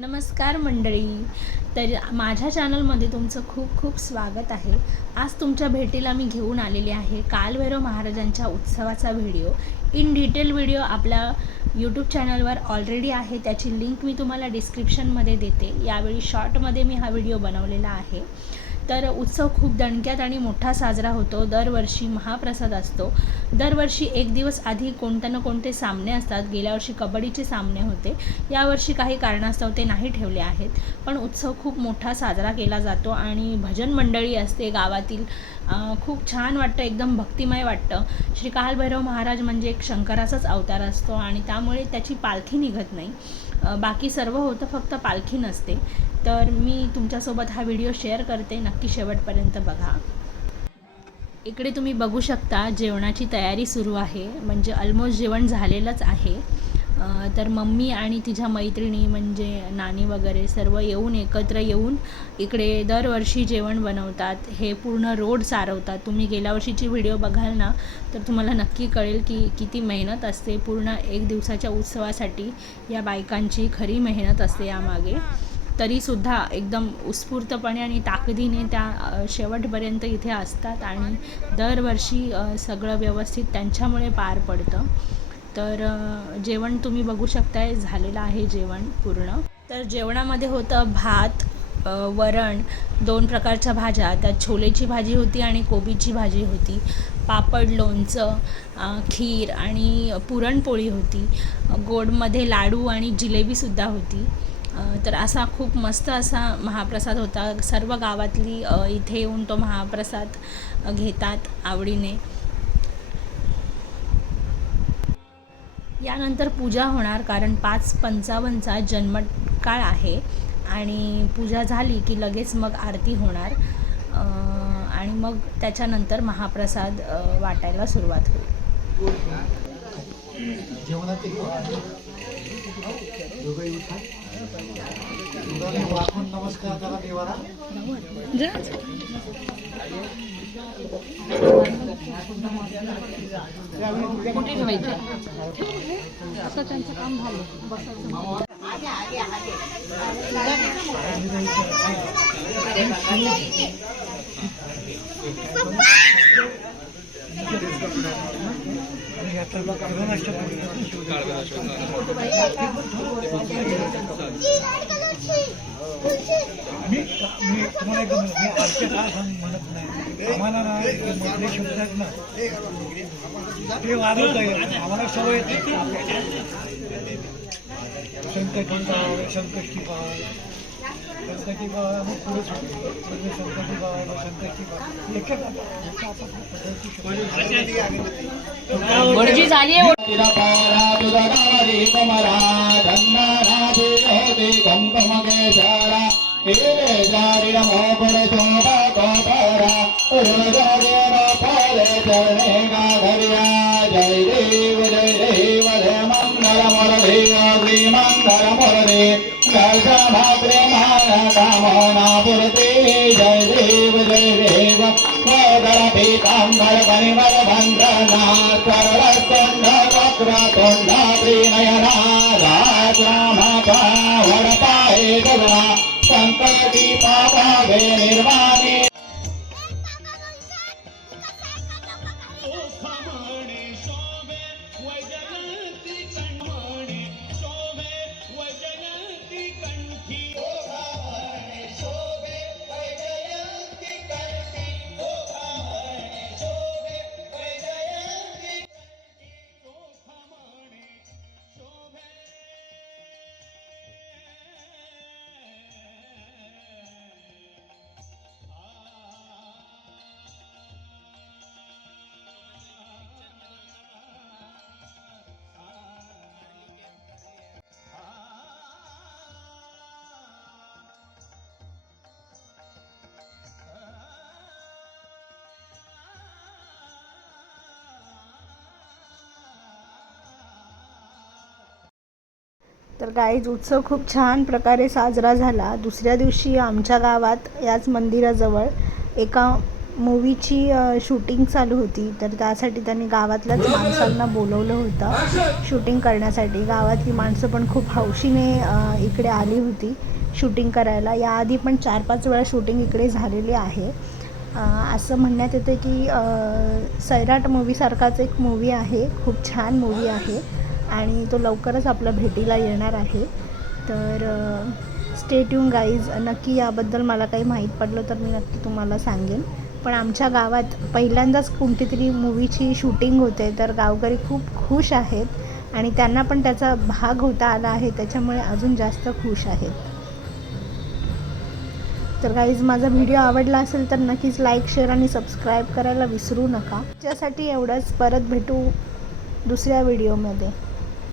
नमस्कार मंडळी. तर माझ्या चॅनलमध्ये तुमचं खूप खूप स्वागत आहे. आज तुमच्या भेटीला मी घेऊन आलेली आहे कालभैरव महाराजांच्या उत्सवाचा व्हिडिओ. इन डिटेल व्हिडिओ आपल्या यूट्यूब चॅनलवर ऑलरेडी आहे. त्याची लिंक मी तुम्हाला डिस्क्रिप्शनमध्ये देते. यावेळी शॉर्टमध्ये मी हा व्हिडिओ बनवलेला आहे. तर उत्सव खूप दणक्यात आणि मोठा साजरा होतो. दरवर्षी महाप्रसाद असतो. दरवर्षी एक दिवस आधी कोणते ना कोणते सामने असतात. गेल्या वर्षी कबड्डीचे सामने होते. यावर्षी काही कारणास्तव ते नाही ठेवले आहेत. पण उत्सव खूप मोठा साजरा केला जातो आणि भजन मंडळी असते गावातील. खूप छान वाटतं. एकदम भक्तिमय वाटतं. श्री कालभैरव महाराज म्हणजे एक शंकराचाच अवतार असतो आणि त्यामुळे त्याची पालखी निघत नाही. बाकी सर्व होतं फक्त पालखी नसते. तर मी तुमच्यासोबत हा व्हिडिओ शेअर करते. नक्की शेवटपर्यंत बघा. इकडे तुम्ही बघू शकता जेवणाची तयारी सुरू आहे. म्हणजे ऑलमोस्ट जेवण झालेलंच आहे. तर मम्मी आणि तिच्या मैत्रिणी म्हणजे नानी वगैरे सर्व येऊन एकत्र येऊन इकडे दरवर्षी जेवण बनवतात. हे पूर्ण रोड सारवतात तुम्ही गेल्या वर्षीची व्हिडिओ बघाल ना तर तुम्हाला नक्की कळेल की किती मेहनत असते. पूर्ण एक दिवसाच्या उत्सवासाठी या बायकांची खरी मेहनत असते यामागे. तरीसुद्धा एकदम उत्स्फूर्तपणे आणि ताकदीने त्या शेवटपर्यंत इथे असतात आणि दरवर्षी सगळं व्यवस्थित त्यांच्यामुळे पार पडतं. तर जेवण तुम्ही बघू शकताय झालेलं आहे जेवण पूर्ण. तर जेवणामध्ये होतं भात वरण दोन प्रकारच्या भाज्या. त्यात छोलेची भाजी होती आणि कोबीची भाजी होती. पापड लोणचं खीर आणि पुरणपोळी होती. गोडमध्ये लाडू आणि जिलेबीसुद्धा होती. तर असा खूप मस्त असा महाप्रसाद होता. सर्व गावातली इथे येऊन तो महाप्रसाद घेतात आवडीने. यानंतर पूजा होणार कारण पाच पंचावन्नचा जन्मकाळ आहे आणि पूजा झाली की लगेच मग आरती होणार. आणि मग त्याच्यानंतर महाप्रसाद वाटायला सुरुवात होईल. जेवणाचे दोघंही उठा दोघांनी वाकून नमस्कार करा देवाला कुठे ठेवायचे असं त्यांचं काम झालं आणि मी मी तुम्हाला एकदा म्हणतो, मी आजच्या काय सांग म्हणत नाही आम्हाला ना ते मधले शब्द आहेत ना ते वाढवत आहे आम्हाला सवय येते संकटी बाळ संकष्टी बाळ संकटी बाळ मग पुढे सांगतो म्हणजे संकटी बाळ संकष्टी बाळ एकच एका आपण पद्धती దేవేవ దేవేవ సోదర పీతాంబర పరిమళ బంధనాత్వరతుండ వక్రతుండ ప్రియనయనామ వరపాయ तर गाईज उत्सव खूप छान प्रकारे साजरा झाला. दुसऱ्या दिवशी आमच्या गावात याच मंदिराजवळ एका मूवीची शूटिंग चालू होती. तर त्यासाठी त्यांनी गावातल्याच माणसांना बोलवलं होतं शूटिंग करण्यासाठी. गावातली माणसं पण खूप हौशीने इकडे आली होती शूटिंग करायला. याआधी पण चार पाच वेळा शूटिंग इकडे झालेली आहे. असं म्हणण्यात येतं की सैराट मूवीसारखाच एक मूवी आहे. खूप छान मूवी आहे. आणि तो लवकरच आपल्या भेटीला येणार आहे. तर स्टेट्यून गाईज नक्की याबद्दल मला काही माहीत पडलं तर मी नक्की तुम्हाला सांगेन. पण आमच्या गावात पहिल्यांदाच कोणती तरी मूवीची शूटिंग होते तर गावकरी खूप खुश आहेत आणि त्यांना पण त्याचा भाग होता आला आहे त्याच्यामुळे अजून जास्त खुश आहेत. तर गाईज माझा व्हिडिओ आवडला असेल तर नक्कीच लाईक शेअर आणि सबस्क्राईब करायला विसरू नका. त्यासाठी एवढंच. परत भेटू दुसऱ्या व्हिडिओमध्ये